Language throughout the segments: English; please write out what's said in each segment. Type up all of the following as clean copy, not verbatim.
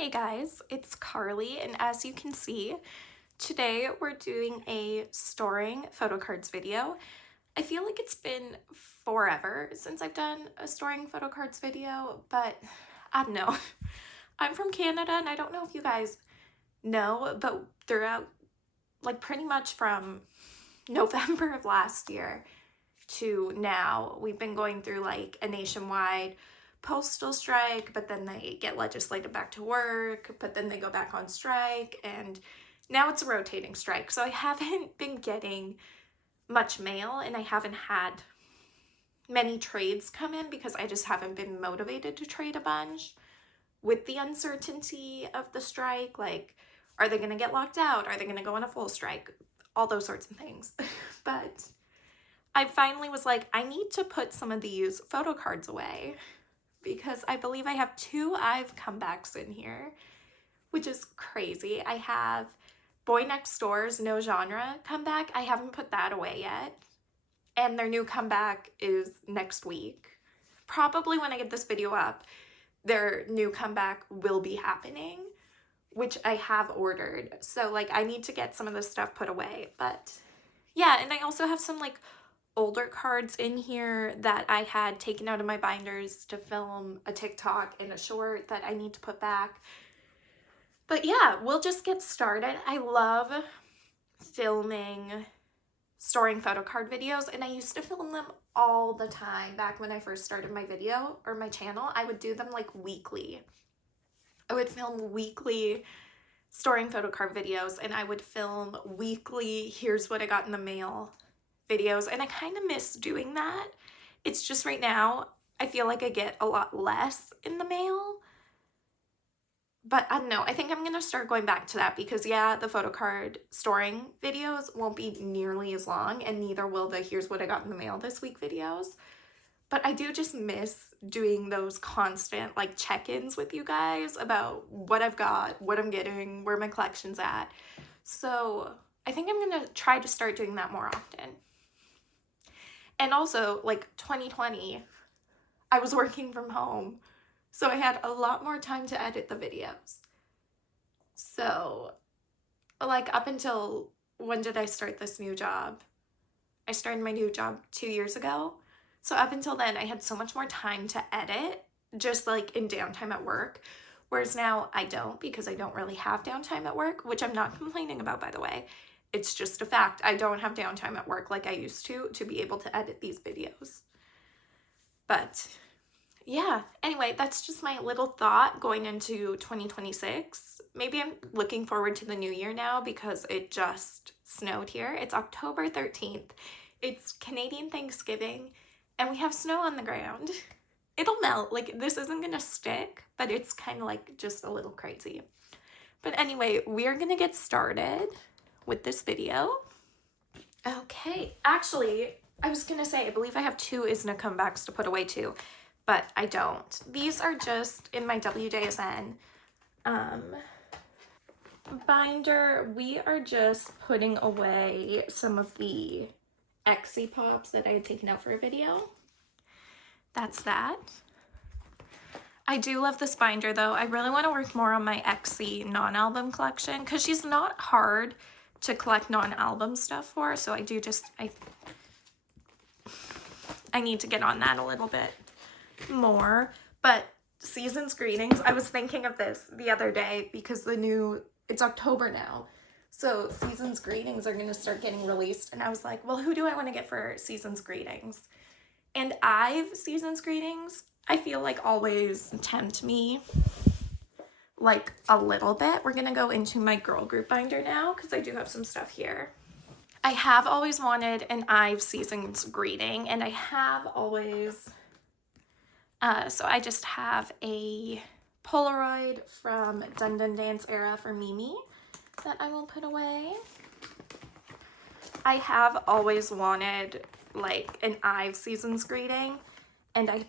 Hey guys, it's Carly, and as you can see, today we're doing a storing photo cards video. I feel like it's been forever since I've done a storing photo cards video, but I don't know. I'm from Canada, and I don't know if you guys know, but throughout, like pretty much from November of last year to now, we've been going through like a nationwide postal strike, but then they get legislated back to work, but then they go back on strike, and now it's a rotating strike. So I haven't been getting much mail, and I haven't had many trades come in because I just haven't been motivated to trade a bunch with the uncertainty of the strike. Like, are they going to get locked out? Are they going to go on a full strike? All those sorts of things. But I finally was like, I need to put some of these photo cards away, because I believe I have 2 I've comebacks in here, which is crazy. I have BOYNEXTDOOR's No Genre comeback. I haven't put that away yet. And their new comeback is next week. Probably when I get this video up, their new comeback will be happening, which I have ordered. So like I need to get some of this stuff put away. But yeah, and I also have some like older cards in here that I had taken out of my binders to film a TikTok and a short that I need to put back. But yeah, we'll just get started. I love filming storing photo card videos, and I used to film them all the time back when I first started my video or my channel. I would do them like weekly. I would film weekly storing photo card videos, and I would film weekly here's what I got in the mail videos, and I kind of miss doing that. It's just right now I feel like I get a lot less in the mail, but I don't know, I think I'm gonna start going back to that, because yeah, the photo card storing videos won't be nearly as long, and neither will the here's what I got in the mail this week videos. But I do just miss doing those constant like check-ins with you guys about what I've got, what I'm getting, where my collection's at. So I think I'm gonna try to start doing that more often. And also, like 2020, I was working from home, so I had a lot more time to edit the videos. So, like up until, when did I start this new job? I started my new job 2 years ago. So up until then, I had so much more time to edit, just like in downtime at work. Whereas now I don't, because I don't really have downtime at work, which I'm not complaining about, by the way. It's just a fact. I don't have downtime at work like I used to be able to edit these videos. But yeah, anyway, that's just my little thought going into 2026. Maybe I'm looking forward to the new year now because it just snowed here. It's October 13th. It's Canadian Thanksgiving, and we have snow on the ground. It'll melt. Like, this isn't gonna stick, but it's kind of like just a little crazy. But anyway, we're gonna get started with this video. Okay, actually, I was gonna say, I believe I have 2 izna comebacks to put away too, but I don't. These are just in my WJSN binder. We are just putting away some of the Exy Pops that I had taken out for a video. That's that. I do love this binder though. I really want to work more on my Exy non-album collection, because she's not hard to collect non-album stuff for, so I need to get on that a little bit more. But Season's Greetings, I was thinking of this the other day because it's October now, so Season's Greetings are gonna start getting released, and I was like, well, who do I want to get for Season's Greetings? And Season's Greetings, I feel like always tempt me like a little bit. We're gonna go into my girl group binder now because I do have some stuff here. I have always wanted an Season's Greeting, and I have always, so I just have a Polaroid from Dun Dun Dance era for Mimi that I will put away. I have always wanted like an Season's Greeting, and I do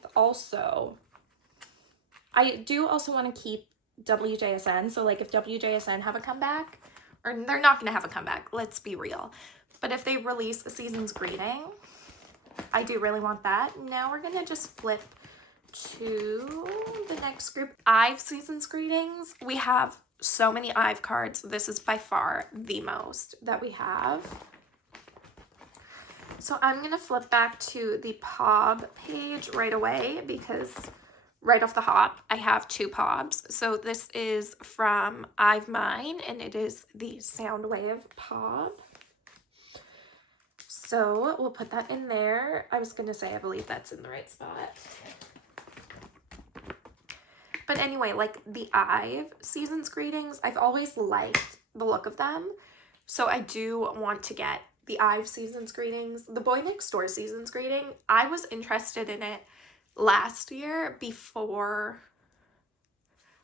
also want to keep WJSN, so like if WJSN have a comeback, or they're not going to have a comeback, let's be real, but if they release a Season's Greeting, I do really want that. Now we're going to just flip to the next group, IVE Season's Greetings. We have so many IVE cards. This is by far the most that we have. So I'm going to flip back to the POB page right away because right off the hop, I have 2 POBs. So this is from IVE Mine, and it is the Soundwave POB. So we'll put that in there. I was going to say I believe that's in the right spot. But anyway, like the IVE Season's Greetings, I've always liked the look of them. So I do want to get the IVE Season's Greetings. The BOYNEXTDOOR Season's Greeting, I was interested in it last year before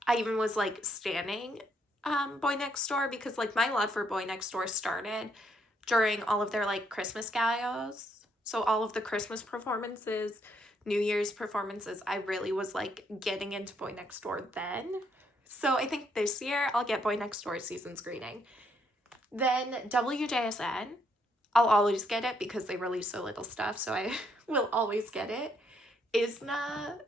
I even was like standing BOYNEXTDOOR, because like my love for BOYNEXTDOOR started during all of their like Christmas galas. So all of the Christmas performances, New Year's performances, I really was like getting into BOYNEXTDOOR then. So I think this year I'll get BOYNEXTDOOR Season's Greeting. Then WJSN, I'll always get it because they release so little stuff, so I will always get it. Izna,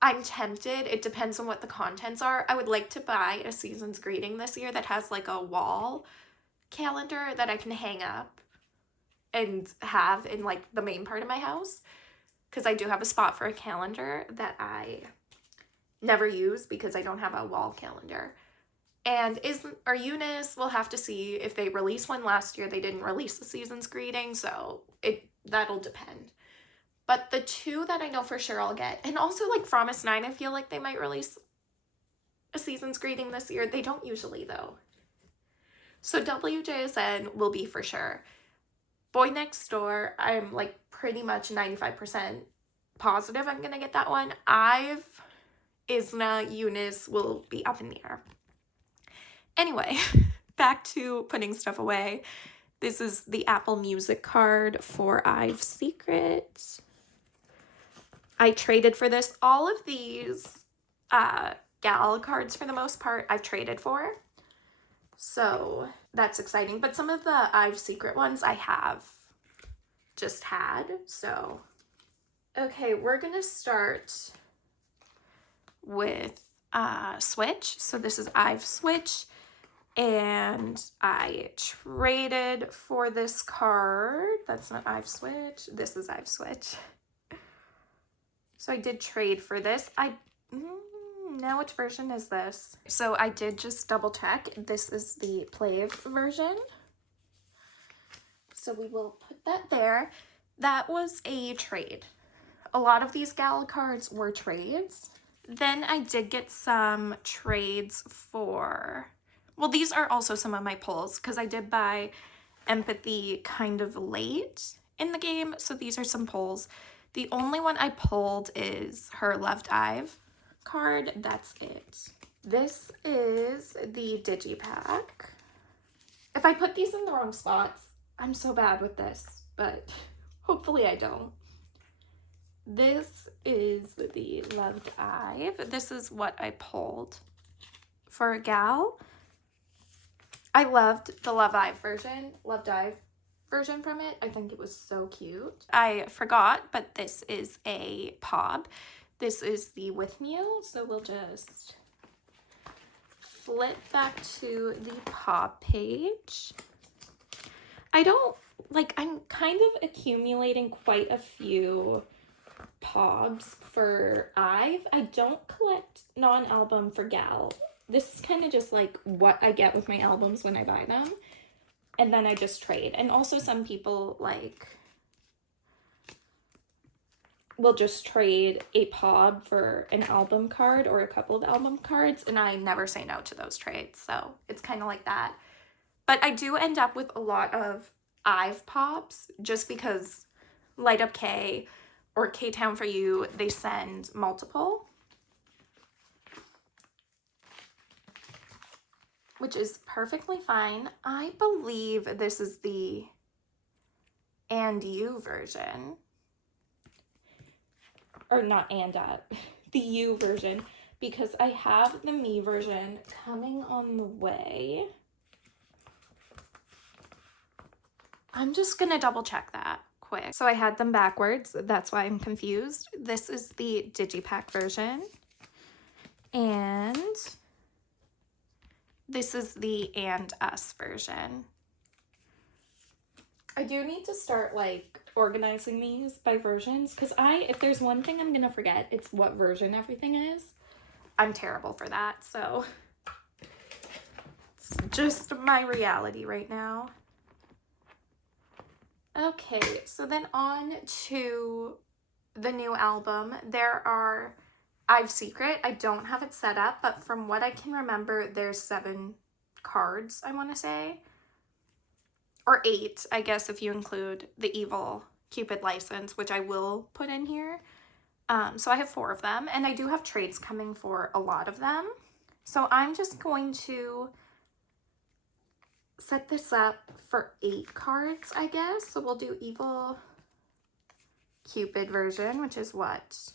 I'm tempted. It depends on what the contents are. I would like to buy a Season's Greeting this year that has like a wall calendar that I can hang up and have in like the main part of my house, because I do have a spot for a calendar that I never use because I don't have a wall calendar. And UNIS, we'll have to see if they release one. Last year they didn't release the Season's Greeting, so that'll depend. But the 2 that I know for sure I'll get, and also like Promise 9, I feel like they might release a Season's Greeting this year. They don't usually though. So WJSN will be for sure. BOYNEXTDOOR, I'm like pretty much 95% positive I'm gonna get that one. IVE, izna, UNIS will be up in the air. Anyway, back to putting stuff away. This is the Apple Music card for IVE Secret. I traded for this. All of these gal cards, for the most part, I've traded for. So that's exciting. But some of the IVE Secret ones I have just had. So, okay, we're going to start with Switch. So this is IVE Switch. And I traded for this card. That's not IVE Switch. This is IVE Switch. So I did trade for this. Now which version is this? So I did just double check. This is the Plave version. So we will put that there. That was a trade. A lot of these gal cards were trades. Then I did get some trades for... Well, these are also some of my pulls because I did buy Empathy kind of late in the game. So these are some pulls. The only one I pulled is her Loved IVE card. That's it. This is the Digipack. If I put these in the wrong spots, I'm so bad with this, but hopefully I don't. This is the Loved IVE. This is what I pulled for a gal. I loved the Loved IVE version from it. I think it was so cute. I forgot, but this is a POB. This is the With Mew, so we'll just flip back to the POB page. I'm kind of accumulating quite a few POBs for IVE. I don't collect non-album for gal. This is kind of just like what I get with my albums when I buy them. And then I just trade. And also some people will just trade a POB for an album card or a couple of album cards. And I never say no to those trades. So it's kind of like that. But I do end up with a lot of IVE POBs just because Light Up K or K-Town For You, they send multiple. Which is perfectly fine. I believe this is the And You version. Or not the You version. Because I have the Me version coming on the way. I'm just gonna double check that quick. So I had them backwards. That's why I'm confused. This is the digipack version. And this is the And Us version. I do need to start like organizing these by versions because if there's one thing I'm gonna forget, it's what version everything is. I'm terrible for that, so it's just my reality right now. Okay, so then on to the new album. There are I've Secret. I don't have it set up, but from what I can remember, there's 7 cards, I want to say. Or 8, I guess, if you include the Evil Cupid license, which I will put in here. So I have 4 of them, and I do have trades coming for a lot of them. So I'm just going to set this up for 8 cards, I guess. So we'll do Evil Cupid version, which is what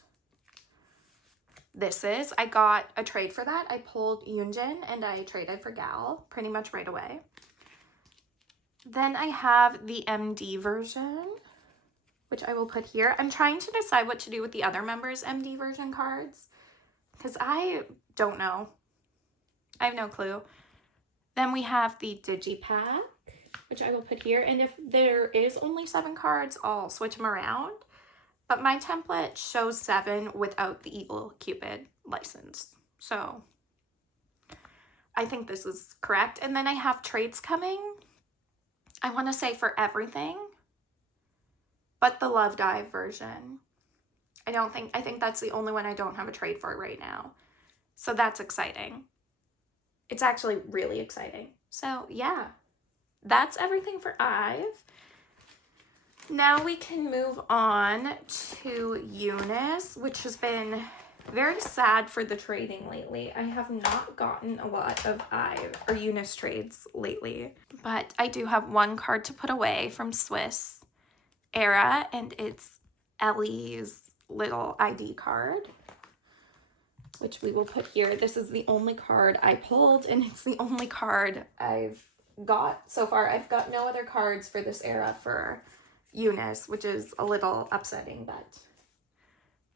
this is. I got a trade for that. I pulled Yoonjin and I traded for Gal pretty much right away. Then I have the MD version, which I will put here. I'm trying to decide what to do with the other members' MD version cards because I don't know. I have no clue. Then we have the Digipack, which I will put here. And if there is only 7 cards, I'll switch them around. But my template shows 7 without the Evil Cupid license. So I think this is correct. And then I have trades coming. I want to say for everything, but the Love Dive version. I think that's the only one I don't have a trade for right now. So that's exciting. It's actually really exciting. So yeah, that's everything for IVE. Now we can move on to UNIS, which has been very sad for the trading lately. I have not gotten a lot of IVE or UNIS trades lately, but I do have 1 card to put away from Swiss Era, and it's Ellie's little ID card, which we will put here. This is the only card I pulled, and it's the only card I've got so far. I've got no other cards for this era for UNIS, which is a little upsetting, but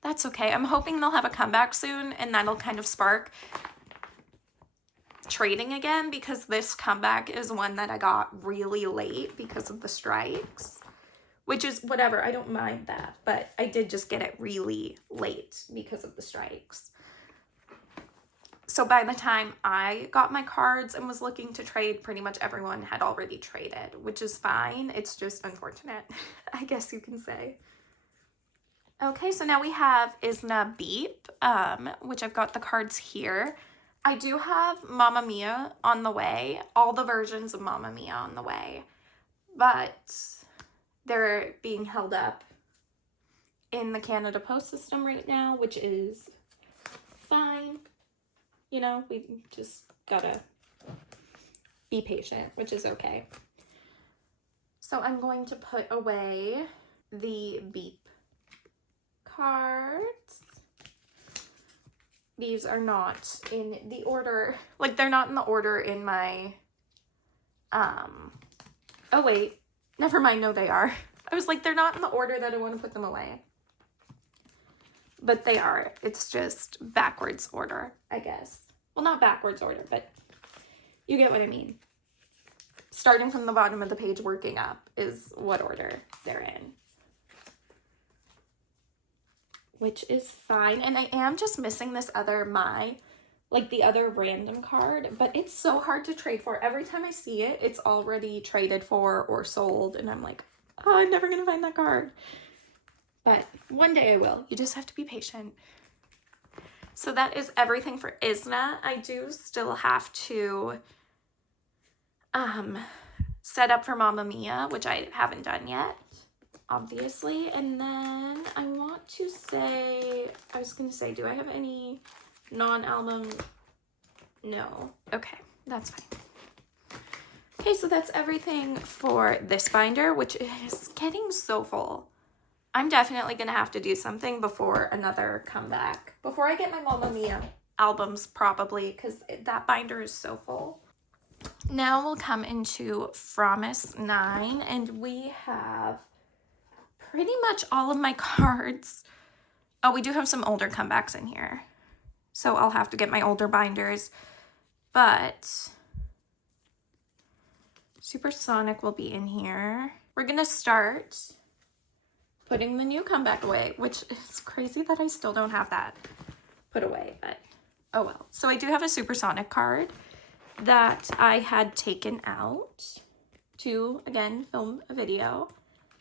that's okay. I'm hoping they'll have a comeback soon, and that'll kind of spark trading again, because this comeback is one that I got really late because of the strikes, which is whatever. I don't mind that, but I did just get it really late because of the strikes. So by the time I got my cards and was looking to trade, pretty much everyone had already traded, which is fine. It's just unfortunate, I guess you can say. Okay, so now we have Izna Beep, which I've got the cards here. I do have Mamma Mia on the way, all the versions of Mamma Mia on the way, but they're being held up in the Canada Post system right now, which is fine. You know, we just gotta be patient, which is okay. So I'm going to put away the Beep cards. These are not in the order, like they're not in the order in my, oh wait, never mind, no they are. I was like, they're not in the order that I want to put them away. But they are. It's just backwards order, I guess. Well, not backwards order, but you get what I mean. Starting from the bottom of the page, working up is what order they're in. Which is fine. And I am just missing this other the other random card, but it's so hard to trade for. Every time I see it, it's already traded for or sold, and I'm like, oh, I'm never gonna find that card. But one day I will. You just have to be patient. So that is everything for Izna. I do still have to set up for Mamma Mia, which I haven't done yet, obviously. And then I want to say, I was going to say, do I have any non-album? No. Okay, that's fine. Okay, so that's everything for this binder, which is getting so full. I'm definitely going to have to do something before another comeback. Before I get my Mamma Mia albums, probably, because that binder is so full. Now we'll come into Promise 9, and we have pretty much all of my cards. Oh, we do have some older comebacks in here, so I'll have to get my older binders, but Supersonic will be in here. We're gonna start putting the new comeback away, which is crazy that I still don't have that put away, but oh well. So I do have a Supersonic card that I had taken out to, again, film a video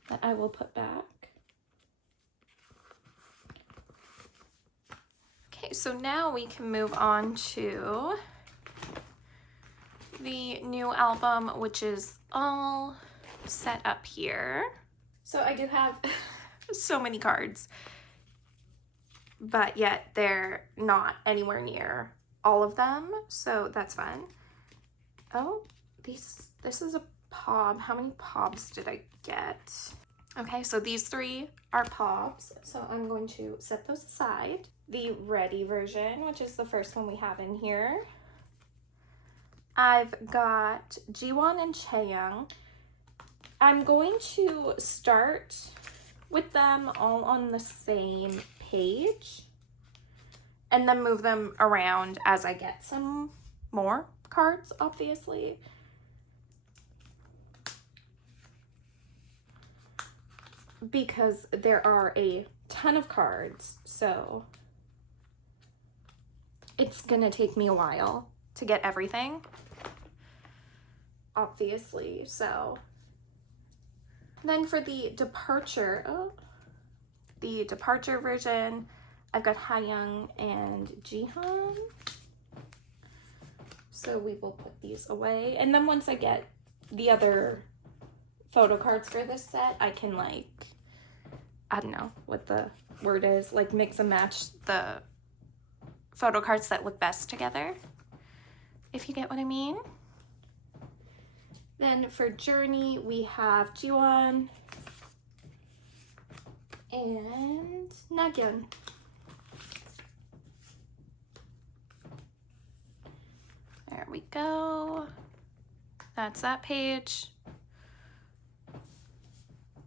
that I will put back. Okay, so now we can move on to the new album, which is all set up here. So I do have so many cards, but yet they're not anywhere near all of them, so that's fun. Oh, this is a POB. How many POBs did I get? Okay, so these 3 are POBs, so I'm going to set those aside. The Ready version, which is the first one we have in here. I've got Jiwon and Chaeyoung. I'm going to start with them all on the same page and then move them around as I get some more cards, obviously. Because there are a ton of cards, so it's gonna take me a while to get everything, obviously. So then for the departure, version, I've got Hayoung and Jihan. So we will put these away. And then once I get the other photo cards for this set, I can, like, I don't know what the word is, like mix and match the photo cards that look best together, if you get what I mean. Then for Journey, we have Jiwon and Nagyun. There we go. That's that page.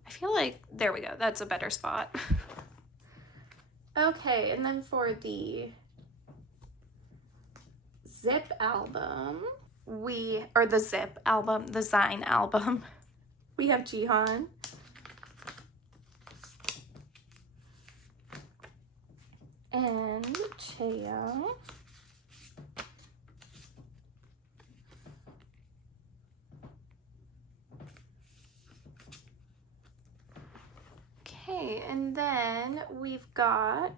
I feel like, there we go, that's a better spot. Okay, and then for the Zip album, the Zine album, we have Jihan and Chaeyoung. Okay, and then we've got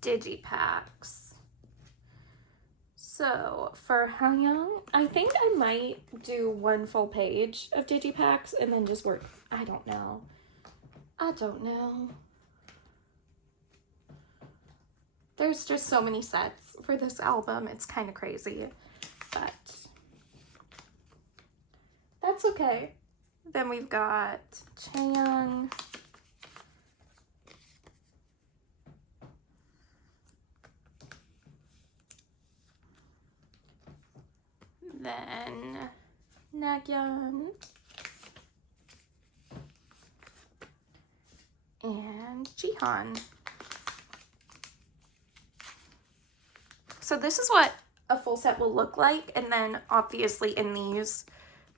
digipacks. So for Hayoung, I think I might do 1 full page of digipacks and then just work. I don't know. There's just so many sets for this album. It's kind of crazy, but that's okay. Then we've got Chaeyoung, then Nagyun, and Jihan. So this is what a full set will look like, and then obviously in these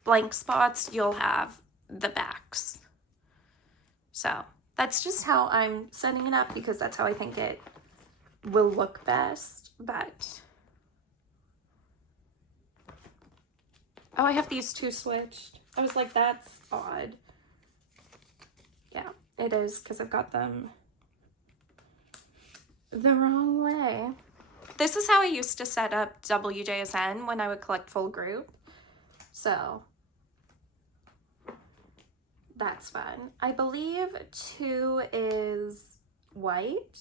blank spots you'll have the backs. So that's just how I'm setting it up, because that's how I think it will look best. But oh, I have these 2 switched. I was like, that's odd. Yeah, it is, because I've got them the wrong way. This is how I used to set up WJSN when I would collect full group. So that's fun. I believe 2 is white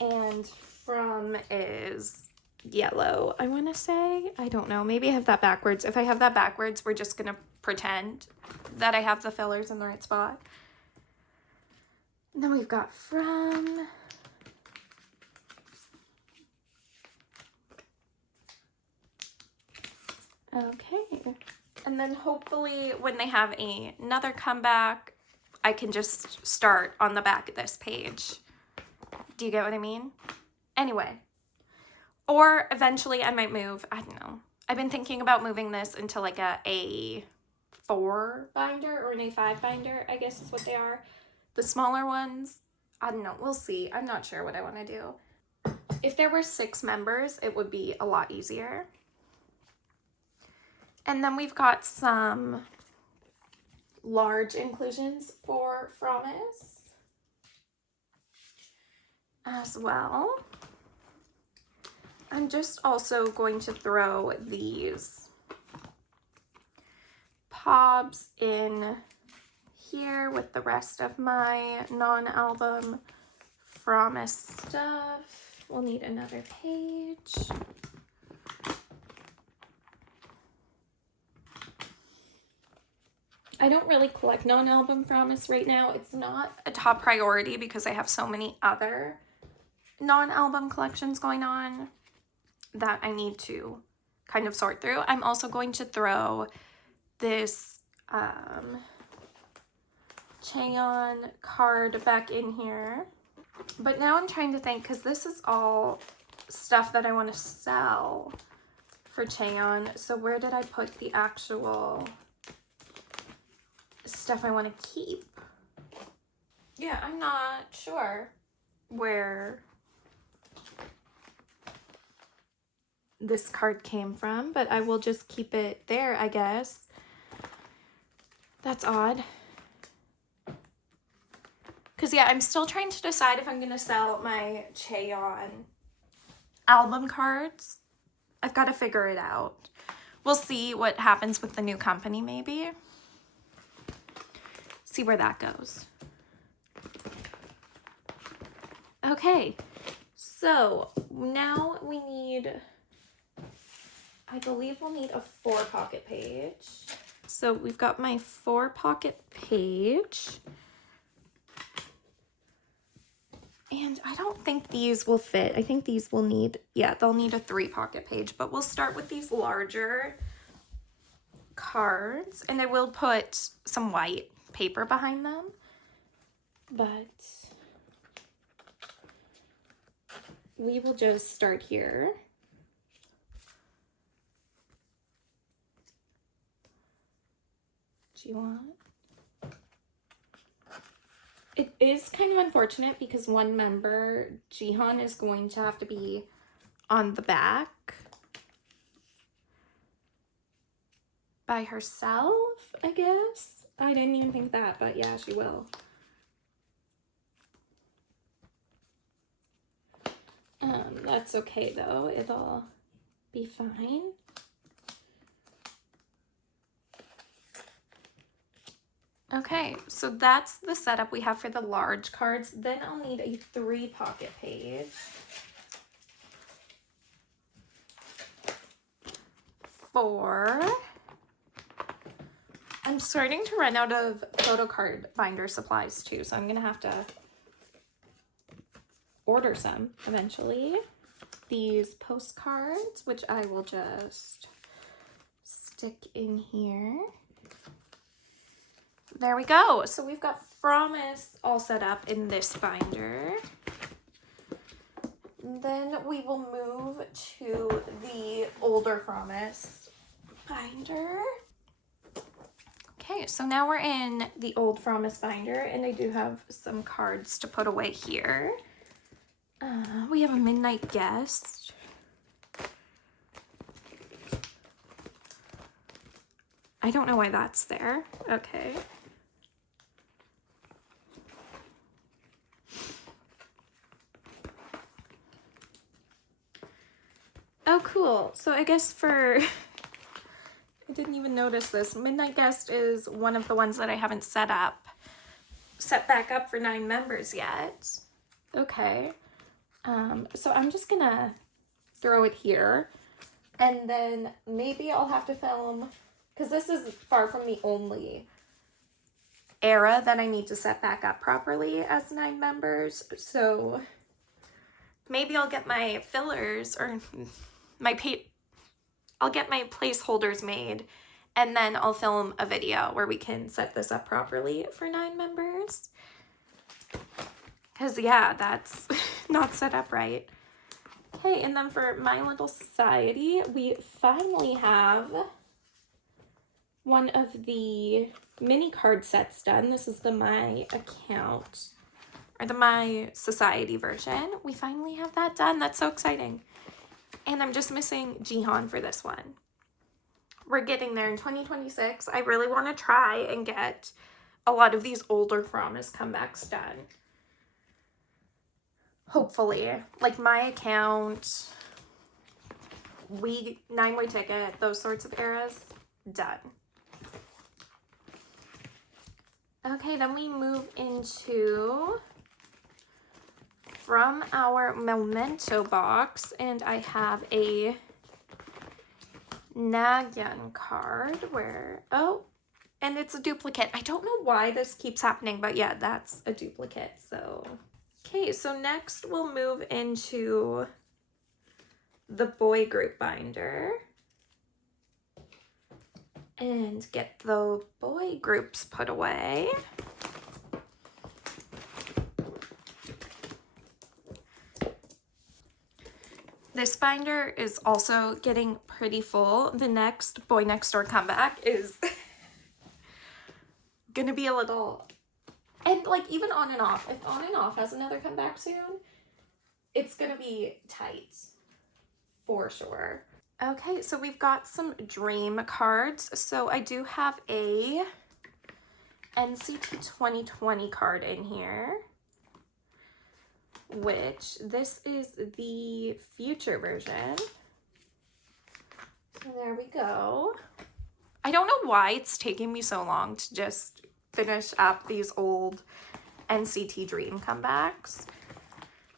and from is yellow, I want to say. I don't know. Maybe I have that backwards. If I have that backwards, we're just going to pretend that I have the fillers in the right spot. And then we've got from Okay. And then hopefully when they have another comeback, I can just start on the back of this page. Do you get what I mean? Anyway. Or eventually I might move. I don't know. I've been thinking about moving this into like a A4 binder or an A5 binder, I guess is what they are. The smaller ones, I don't know. We'll see. I'm not sure what I want to do. If there were 6 members, it would be a lot easier. And then we've got some large inclusions for Promise as well. I'm just also going to throw these pobs in here with the rest of my non-album Promise stuff. We'll need another page. I don't really collect non-album Promise right now. It's not a top priority because I have so many other non-album collections going on that I need to kind of sort through. I'm also going to throw this Chaeyeon card back in here. But now I'm trying to think, because this is all stuff that I want to sell for Chaeyeon. So where did I put the actual stuff I want to keep? Yeah, I'm not sure where this card came from, but I will just keep it there, I guess. That's odd. Because, yeah, I'm still trying to decide if I'm going to sell my Chaeyeon album cards. I've got to figure it out. We'll see what happens with the new company, maybe. See where that goes. Okay, so now we need, I believe we'll need a 4-pocket page. So we've got my 4-pocket page. And I don't think these will fit. I think these will need, yeah, they'll need a 3-pocket page, but we'll start with these larger cards, and I will put some white paper behind them, but we will just start here. Do you want? It is kind of unfortunate because one member, Jihan, is going to have to be on the back by herself, I guess. I didn't even think that, but yeah, she will. That's okay though, it'll be fine. Okay, so that's the setup we have for the large cards. Then I'll need a 3-pocket page. I'm starting to run out of Photocard binder supplies too, so I'm gonna have to order some eventually. These postcards, which I will just stick in here. There we go. So we've got Promise all set up in this binder. Then we will move to the older Promise binder. Okay, so now we're in the old Promise binder, and I do have some cards to put away here. We have a Midnight Guest. I don't know why that's there. Okay. Oh, cool. So I guess for... I didn't even notice this. Midnight Guest is one of the ones that I haven't set back up for 9 members yet. Okay. So I'm just gonna throw it here, and then maybe I'll have to film, because this is far from the only era that I need to set back up properly as 9 members. So maybe I'll get my fillers or my I'll get my placeholders made, and then I'll film a video where we can set this up properly for 9 members. Because, yeah, that's not set up right. Okay, and then for My Little Society, we finally have one of the mini card sets done. This is the My Account, or the My Society version. We finally have that done. That's so exciting. And I'm just missing Jihan for this one. We're getting there in 2026. I really want to try and get a lot of these older Promise comebacks done. Hopefully. Like My Account, 9-Way Ticket, those sorts of eras, done. Okay, then we move into from our memento box, and I have a Nagyan card where, oh, and it's a duplicate. I don't know why this keeps happening, but yeah, that's a duplicate. So, okay, so next we'll move into the boy group binder and get the boy groups put away. This binder is also getting pretty full. The next Boy Next Door comeback is gonna be a little, and like even On and Off, if On and Off has another comeback soon, it's gonna be tight for sure. Okay, so we've got some Dream cards. So I do have a NCT 2020 card in here, which this is the future version. So there we go. I don't know why it's taking me so long to just finish up these old NCT Dream comebacks.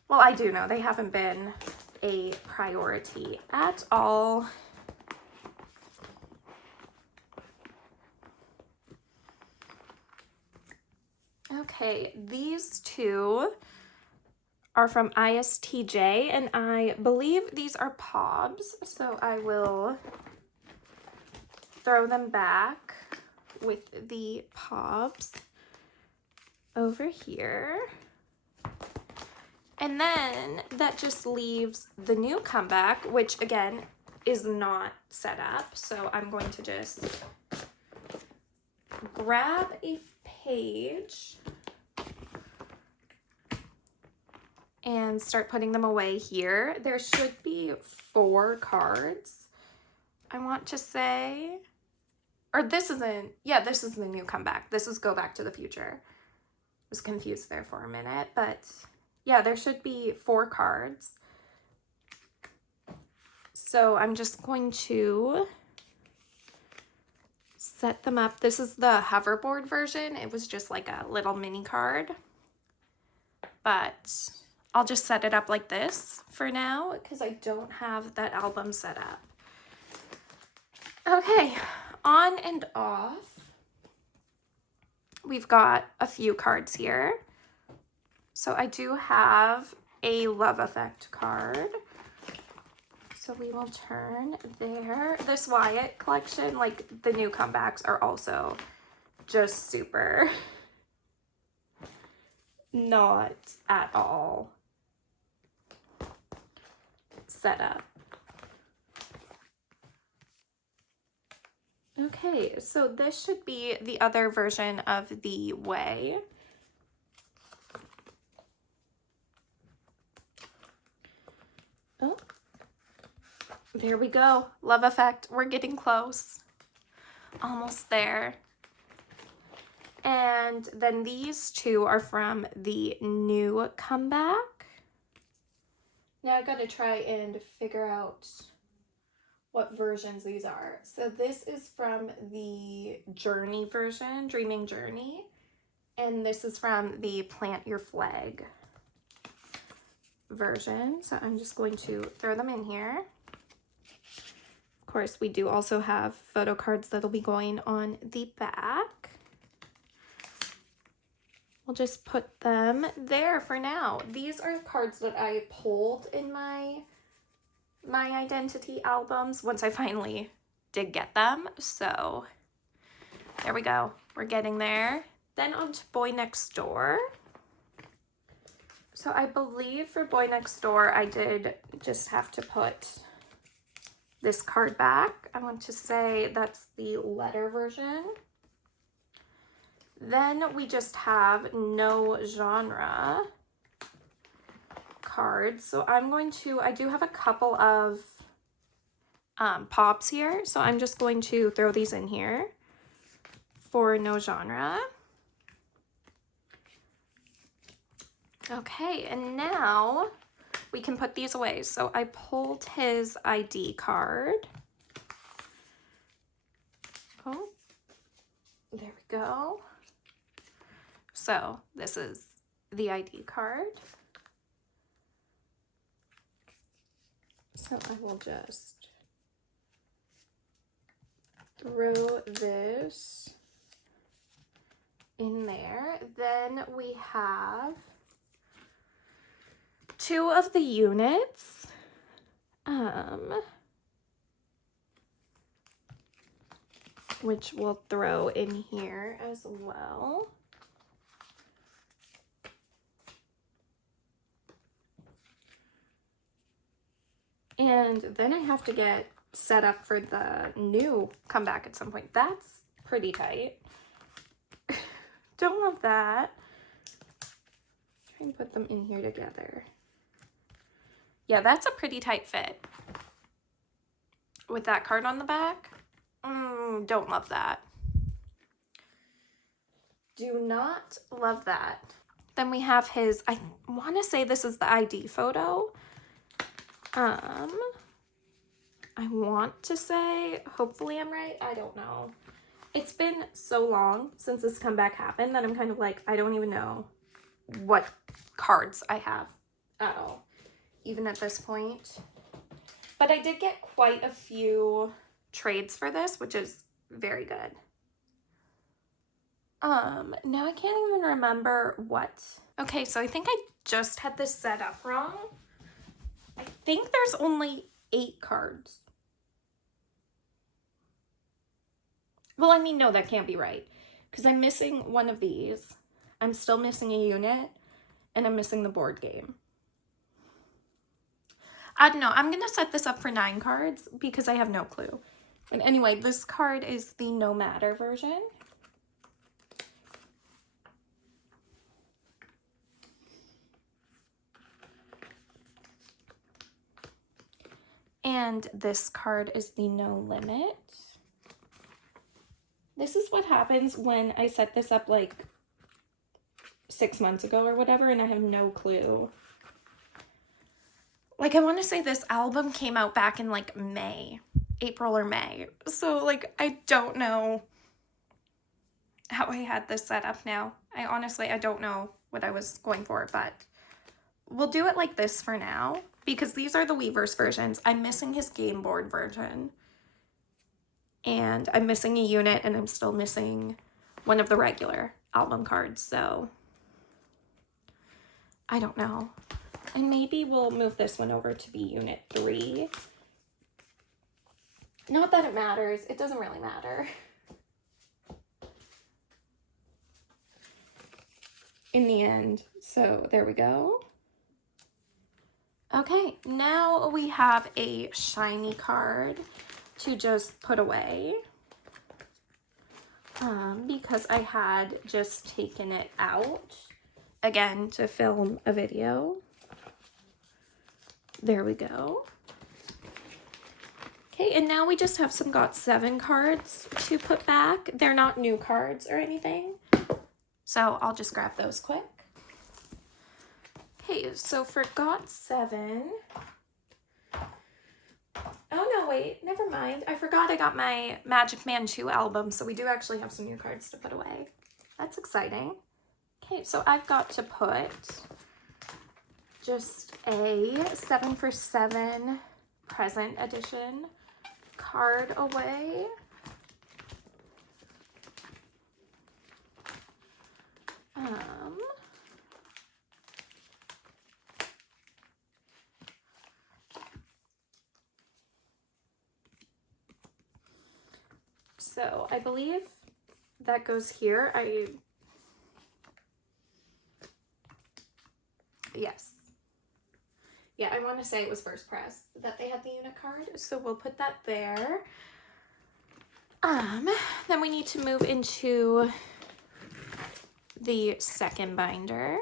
Well, I do know they haven't been a priority at all. Okay, these two are from ISTJ, and I believe these are POBs, so I will throw them back with the POBs over here. And then that just leaves the new comeback, which again is not set up. So I'm going to just grab a page and start putting them away here. There should be 4 cards, I want to say. Or this isn't, yeah, this is the new comeback. This is Go Back to the Future. I was confused there for a minute, but yeah, there should be 4 cards. So I'm just going to set them up. This is the hoverboard version. It was just like a little mini card, but I'll just set it up like this for now because I don't have that album set up. Okay, On and Off. We've got a few cards here. So I do have a Love Effect card. So we will turn there. This Wyatt collection, like the new comebacks, are also just super not at all set up. Okay, so this should be the other version of the Way. Oh, there we go. Love Effect. We're getting close. Almost there. And then these two are from the new comeback. Now I've got to try and figure out what versions these are. So this is from the Journey version, Dreaming Journey. And this is from the Plant Your Flag version. So I'm just going to throw them in here. Of course, we do also have photo cards that'll be going on the back. We'll just put them there for now. These are cards that I pulled in my my identity albums once I finally did get them. So there we go. We're getting there. Then on to Boy Next Door. So I believe for Boy Next Door, I did just have to put this card back. I want to say that's the letter version. Then we just have no genre cards. So I'm going to, I do have a couple of pops here. So I'm just going to throw these in here for no genre. Okay, and now we can put these away. So I pulled his ID card. Oh, there we go. So this is the ID card. So I will just throw this in there. Then we have 2 of the units. Which we'll throw in here as well. And then I have to get set up for the new comeback at some point. That's pretty tight. Don't love that. Try and put them in here together. Yeah, that's a pretty tight fit. With that card on the back. Don't love that. Do not love that. Then we have his, I want to say this is the ID photo. I want to say, hopefully I'm right. I don't know. It's been so long since this comeback happened that I'm kind of like, I don't even know what cards I have at all, even at this point. But I did get quite a few trades for this, which is very good. Now I can't even remember what. Okay, so I think I just had this set up wrong. I think there's only 8 cards. Well, I mean, no, that can't be right. Because I'm missing one of these. I'm still missing a unit. And I'm missing the board game. I don't know. I'm going to set this up for 9 cards because I have no clue. And anyway, this card is the No Matter version. And this card is the No Limit. This is what happens when I set this up like 6 months ago or whatever, and I have no clue. Like, I want to say this album came out back in like May, April or May. So like, I don't know how I had this set up now. I don't know what I was going for, but we'll do it like this for now because these are the Weverse versions. I'm missing his game board version. And I'm missing a unit, and I'm still missing one of the regular album cards, so I don't know. And maybe we'll move this one over to be Unit 3. Not that it matters. It doesn't really matter. In the end. So there we go. Okay, now we have a Shinee card to just put away because I had just taken it out again to film a video. There we go. Okay, and now we just have some GOT7 cards to put back. They're not new cards or anything, so I'll just grab those quick. Okay, so for GOT7, oh no, wait, never mind. I forgot I got my Magic Man 2 album, so we do actually have some new cards to put away. That's exciting. Okay, so I've got to put just a 7 for 7 present edition card away. So I believe that goes here. Yes. Yeah, I want to say it was first press that they had the unit card. So we'll put that there. Then we need to move into the second binder.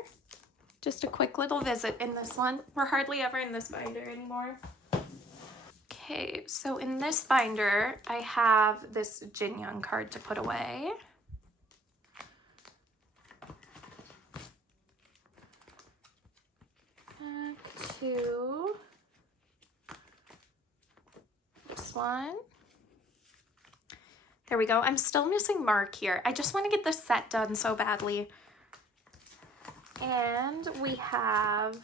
Just a quick little visit in this one. We're hardly ever in this binder anymore. Okay, so in this binder, I have this Jin Young card to put away. Back to this one. There we go. I'm still missing Mark here. I just want to get this set done so badly. And we have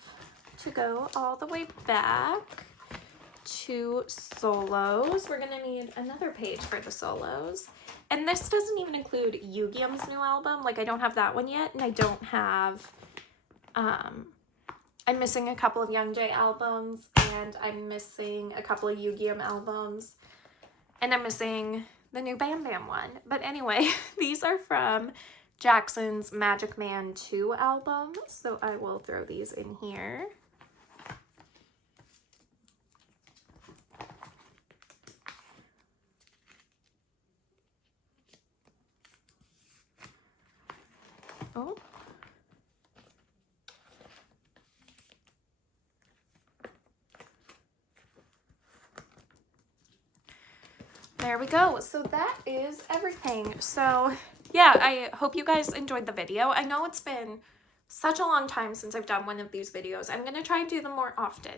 to go all the way back to solos. We're gonna need another page for the solos. And this doesn't even include Yugyeom's new album. Like, I don't have that one yet, and I don't have, I'm missing a couple of Youngjae albums, and I'm missing a couple of Yugyeom albums, and I'm missing the new Bam Bam one. But anyway, these are from Jackson's Magic Man 2 album, so I will throw these in here. Oh. There we go. So that is everything. So yeah, I hope you guys enjoyed the video. I know it's been such a long time since I've done one of these videos. I'm going to try and do them more often.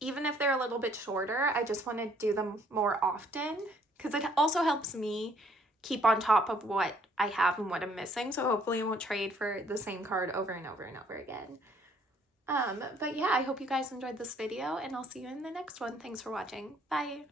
Even if they're a little bit shorter, I just want to do them more often because it also helps me keep on top of what I have and what I'm missing. So hopefully I won't trade for the same card over and over and over again. But yeah, I hope you guys enjoyed this video, and I'll see you in the next one. Thanks for watching. Bye.